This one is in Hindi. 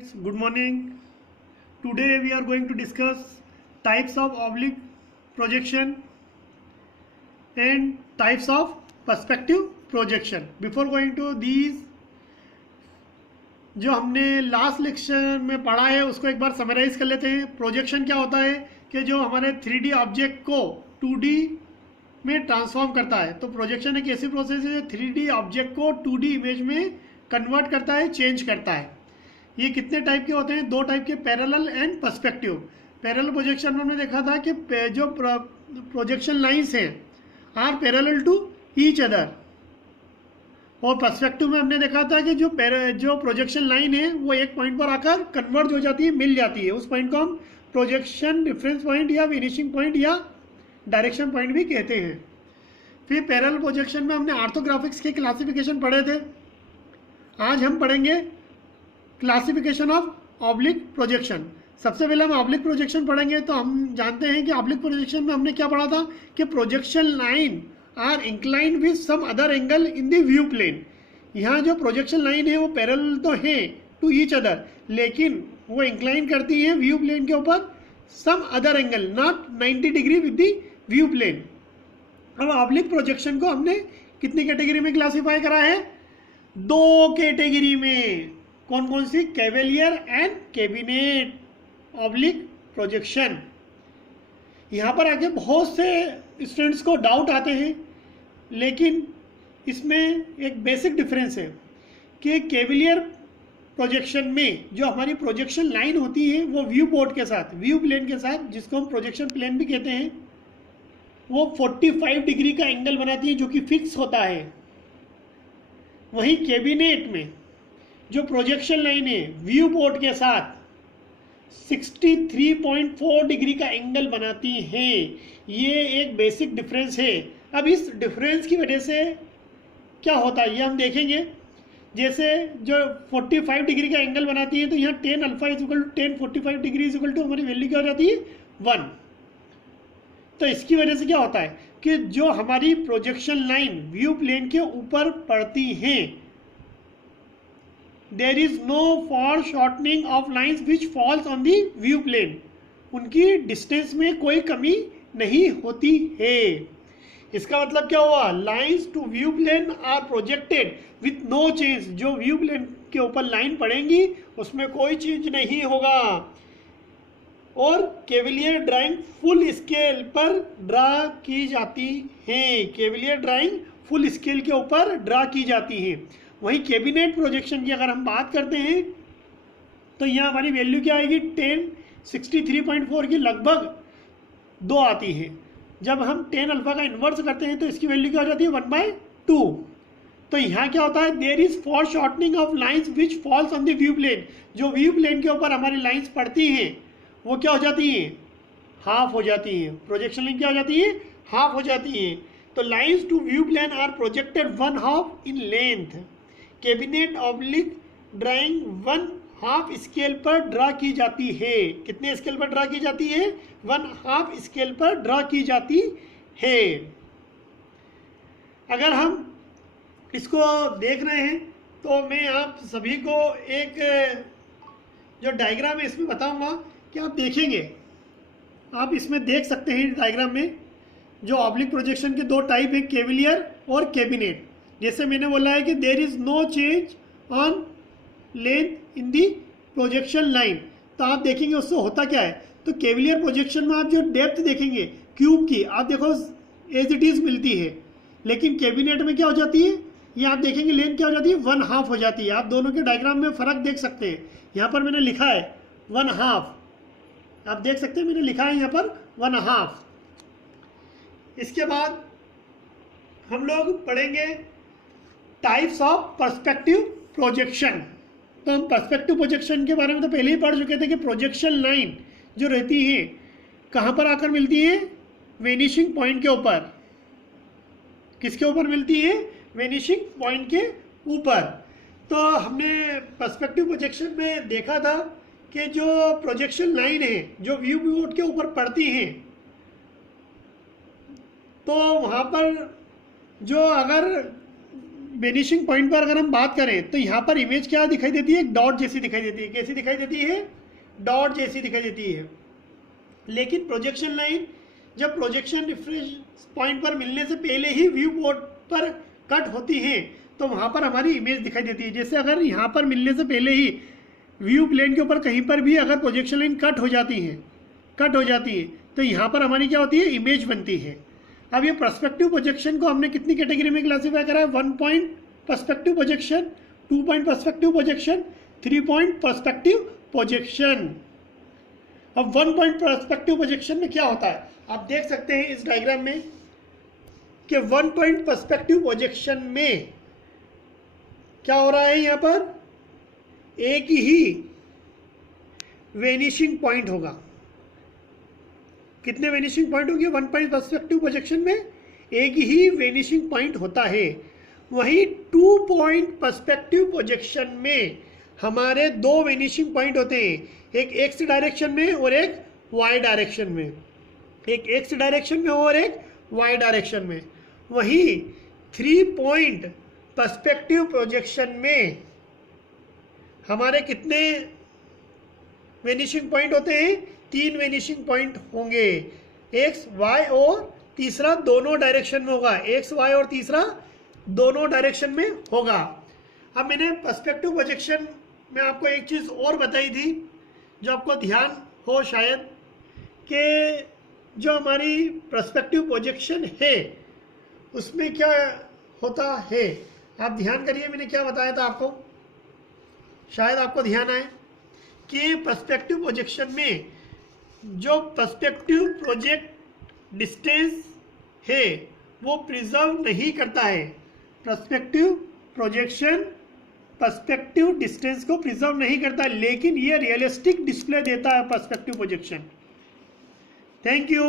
Students, good morning. Today we are going to discuss types of oblique projection and types of perspective projection. Before going to these, जो हमने लास्ट लेक्चर में पढ़ा है उसको एक बार समराइज कर लेते हैं. प्रोजेक्शन क्या होता है कि जो हमारे 3D ऑब्जेक्ट को 2D में ट्रांसफॉर्म करता है. तो प्रोजेक्शन एक ऐसी प्रोसेस है जो 3D ऑब्जेक्ट को 2D इमेज में कन्वर्ट करता है, चेंज करता है. ये कितने टाइप के होते हैं? दो टाइप के, parallel and perspective. Parallel projection में हमने देखा था कि जो प्रोजेक्शन लाइंस हैं are parallel to each other, और पर्सपेक्टिव में हमने देखा था कि जो प्रोजेक्शन लाइन है वो एक पॉइंट पर आकर कन्वर्ज हो जाती है, मिल जाती है. उस पॉइंट को हम प्रोजेक्शन डिफरेंस पॉइंट या वेनिशिंग पॉइंट या डायरेक्शन पॉइंट भी कहते हैं. फिर पैरेलल प्रोजेक्शन में हमने ऑर्थोग्राफिक्स के क्लासिफिकेशन पढ़े थे. आज हम पढ़ेंगे क्लासिफिकेशन ऑफ ऑब्लिक प्रोजेक्शन. सबसे पहले हम ऑब्लिक प्रोजेक्शन पढ़ेंगे. तो हम जानते हैं कि ऑब्लिक प्रोजेक्शन में हमने क्या पढ़ा था कि projection line are inclined with some other angle in the view plane. यहाँ जो प्रोजेक्शन लाइन है वो पैरेलल तो है टू ईच अदर, लेकिन वो इंक्लाइन करती है व्यू प्लेन के ऊपर some other angle, not 90 degree with the view plane. अब ऑब्लिक प्रोजेक्शन को हमने कितनी कैटेगरी में क्लासीफाई करा है? दो कैटेगरी में. कौन कौन सी? Cavalier and cabinet oblique projection. यहाँ पर आके बहुत से स्टूडेंट्स को डाउट आते हैं, लेकिन इसमें एक बेसिक डिफरेंस है कि कैवेलियर प्रोजेक्शन में जो हमारी प्रोजेक्शन लाइन होती है वो व्यू पोर्ट के साथ, व्यू प्लेन के साथ, जिसको हम प्रोजेक्शन प्लेन भी कहते हैं, वो 45 डिग्री का एंगल बनाती है जो कि फिक्स होता है. वहीं कैबिनेट में जो प्रोजेक्शन लाइन है व्यू पोर्ट के साथ 63.4 डिग्री का एंगल बनाती है. ये एक बेसिक डिफरेंस है. अब इस डिफरेंस की वजह से क्या होता है ये हम देखेंगे. जैसे जो 45 डिग्री का एंगल बनाती है तो यहाँ tan alpha is equal to tan 45 degree is equal to हमारी वैल्यू क्या हो जाती है? 1. तो इसकी वजह से क्या होता है कि जो हमारी प्रोजेक्शन लाइन व्यू प्लेन के ऊपर पड़ती हैं, there is no foreshortening of lines which falls on the view plane. उनकी डिस्टेंस में कोई कमी नहीं होती है. इसका मतलब क्या हुआ? Lines to view plane are projected with no change. जो व्यू प्लेन के ऊपर लाइन पड़ेंगी उसमें कोई चेंज नहीं होगा. और कैवेलियर ड्राइंग फुल स्केल पर ड्रा की जाती है. कैवेलियर ड्राइंग फुल स्केल के ऊपर ड्रा की जाती है. वहीं कैबिनेट प्रोजेक्शन की अगर हम बात करते हैं तो यहाँ हमारी वैल्यू क्या आएगी? tan 63.4 की लगभग 2 आती है. जब हम tan अल्फा का इन्वर्स करते हैं तो इसकी वैल्यू क्या हो जाती है? 1/2. तो यहाँ क्या होता है? There is foreshortening of lines which falls on the view plane. जो व्यू प्लेन के ऊपर हमारी लाइन्स पड़ती हैं वो क्या हो जाती हैं? हाफ हो जाती हैं. प्रोजेक्शन लाइन क्या हो जाती है? हाफ हो जाती है. तो lines to view plane are projected 1/2 in length. Cabinet oblique drawing 1/2 scale पर ड्रा की जाती है. कितने स्केल पर ड्रा की जाती है? 1/2 स्केल पर ड्रा की जाती है. अगर हम इसको देख रहे हैं तो मैं आप सभी को एक जो डायग्राम है इसमें बताऊंगा कि आप देखेंगे, आप इसमें देख सकते हैं डायग्राम में जो ऑब्लिक प्रोजेक्शन के दो टाइप है, कैवेलियर और कैबिनेट. जैसे मैंने बोला है कि there is no change on length in the projection line. तो आप देखेंगे उससे होता क्या है. तो कैवेलियर प्रोजेक्शन में आप जो डेप्थ देखेंगे क्यूब की, आप देखो एज इट इज मिलती है, लेकिन कैबिनेट में क्या हो जाती है? ये आप देखेंगे लेंथ क्या हो जाती है? 1/2 हो जाती है. आप दोनों के डायग्राम में फर्क देख सकते हैं. यहाँ पर मैंने लिखा है 1/2, आप देख सकते हैं मैंने लिखा है यहाँ पर 1/2. इसके बाद हम लोग पढ़ेंगे टाइप्स ऑफ पर्सपेक्टिव प्रोजेक्शन. तो हम पर्सपेक्टिव प्रोजेक्शन के बारे में तो पहले ही पढ़ चुके थे कि प्रोजेक्शन लाइन जो रहती है कहाँ पर आकर मिलती है? वेनिशिंग पॉइंट के ऊपर. किसके ऊपर मिलती है? वेनिशिंग पॉइंट के ऊपर. तो हमने पर्सपेक्टिव प्रोजेक्शन में देखा था कि जो प्रोजेक्शन लाइन है जो व्यू पोर्ट के ऊपर पड़ती है, तो वहाँ पर जो अगर वेनिशिंग पॉइंट पर अगर हम बात करें तो यहाँ पर इमेज क्या दिखाई देती है, एक डॉट जैसी दिखाई देती है। कैसी दिखाई देती है, डॉट जैसी दिखाई देती है। लेकिन प्रोजेक्शन लाइन जब प्रोजेक्शन रेफरेंस पॉइंट पर मिलने से पहले ही व्यू पोर्ट पर कट होती है तो वहाँ पर हमारी इमेज दिखाई देती है। जैसे अगर यहाँ पर मिलने से पहले ही व्यू प्लेन के ऊपर कहीं पर भी अगर प्रोजेक्शन लाइन कट हो जाती है तो यहाँ पर हमारी क्या होती है, इमेज बनती है। अब ये पर्सपेक्टिव प्रोजेक्शन को हमने कितनी कैटेगरी में क्लासीफाई करा है, 1 point perspective projection, 2 point perspective projection, 3 point perspective projection. अब 1 पॉइंट पर्सपेक्टिव प्रोजेक्शन में क्या होता है, आप देख सकते हैं इस डायग्राम में कि 1 पॉइंट पर्सपेक्टिव प्रोजेक्शन में क्या हो रहा है, यहाँ पर एक ही वेनिशिंग पॉइंट होगा। कितने वेनिशिंग पॉइंट होंगे 1 पॉइंट पर्सपेक्टिव प्रोजेक्शन में, एक ही वेनिशिंग पॉइंट होता है। वहीं 2 पॉइंट पर्सपेक्टिव प्रोजेक्शन में हमारे 2 वेनिशिंग पॉइंट होते हैं, एक एक्स डायरेक्शन में और एक वाई डायरेक्शन में, एक एक्स डायरेक्शन में और एक वाई डायरेक्शन में। वहीं 3 पॉइंट पर्सपेक्टिव प्रोजेक्शन में हमारे कितने वेनिशिंग पॉइंट होते हैं, 3 वेनिशिंग पॉइंट होंगे, एक्स वाई और तीसरा दोनों डायरेक्शन में होगा, एक्स वाई और तीसरा दोनों डायरेक्शन में होगा। अब मैंने पर्सपेक्टिव प्रोजेक्शन में आपको एक चीज़ और बताई थी जो आपको ध्यान हो शायद, कि जो हमारी पर्सपेक्टिव प्रोजेक्शन है उसमें क्या होता है। आप ध्यान करिए, मैंने क्या बताया था आपको, शायद आपको ध्यान आए कि पर्सपेक्टिव प्रोजेक्शन में जो पर्सपेक्टिव प्रोजेक्ट डिस्टेंस है वो प्रिजर्व नहीं करता है। पर्सपेक्टिव प्रोजेक्शन पर्सपेक्टिव डिस्टेंस को प्रिजर्व नहीं करता, लेकिन ये रियलिस्टिक डिस्प्ले देता है पर्सपेक्टिव प्रोजेक्शन। Thank you.